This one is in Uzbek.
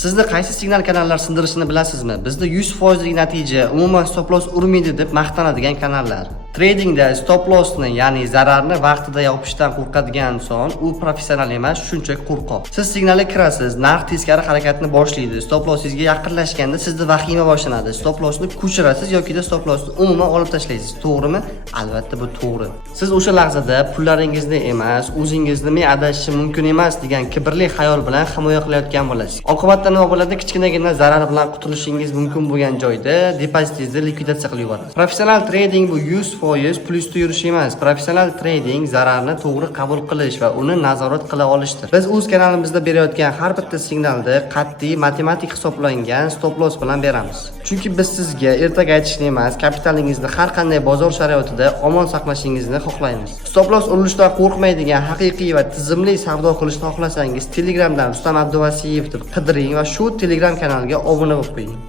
Sizni qaysi signal kanallar sindirishini bilasizmi? Bizda 100% natija, umuman stop loss urmaydi deb maqtanadigan kanallar. Tradingda stop lossni, ya'ni zararni vaqtida yopishdan qo'rqadigan inson, u professional emas, shunchaki qo'rqoq. Siz signalga kirasiz, narx teskari harakatni boshlaydi. Stop lossingizga yaqinlashganda sizda vahima boshlanadi. Stop lossni ko'chirasiz yoki stop lossni umuman olib tashlaysiz. To'g'rimi? Albatta bu to'g'ri. Siz o'sha lahzada pullaringizni emas, o'zingizni men adashishim mumkin emas degan kibrli xayol bilan himoya qilayotgan bo'lasiz. Oqibatda nima bo'ladi? Kichkinagina zarar bilan qutulishingiz mumkin bo'lgan joyda depozitingizni likvidatsiya qilib yuboradi. Professional trading bu 100% plyusda yurish emas. Professional trading zararni to'g'ri qabul qilish va uni nazorat qila olishdir. Biz o'z kanalimizda berayotgan har bitta signalni qat'iy matematik hisoblangan stop loss bilan beramiz. Chunki biz sizga ertaga aytishni emas, kapitalingizni har qanday bozor sharoitida omon saqlashingizni xohlaymiz. Stop loss urilishdan qo'rqmaydigan, haqiqiy va tizimli savdo qilishni xohlasangiz, Telegramdan Rustam Abduvasiyev deb qidiring va shu Telegram kanaliga obuna bo'lib qo'ying.